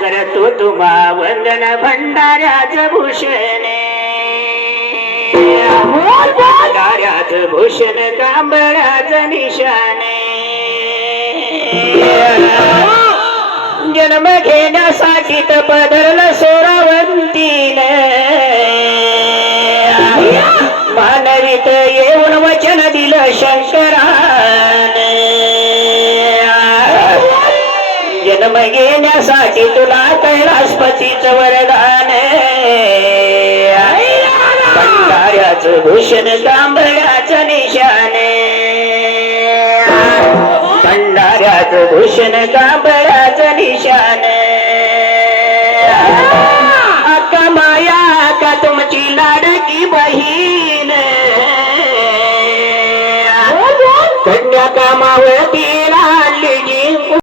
करतो तुम्हा वंदन भंडाऱ्याच भूषणे. भंडाऱ्याच भूषण कांबळ्याच निशाने जन्म घेण्यासाठी पदरलं सोरावंतीने. मानवीत येऊन वचन दिलं शंकर जन्म घेण्यासाठी तुला कैलासपतीच वरदान भंडाऱ्याच भूषण तांबड्याच निशान. भंडाऱ्याच भूषण तांबड्याच निशान. अक्का माया का तुमची लाडकी बहीण. कन्या कामावती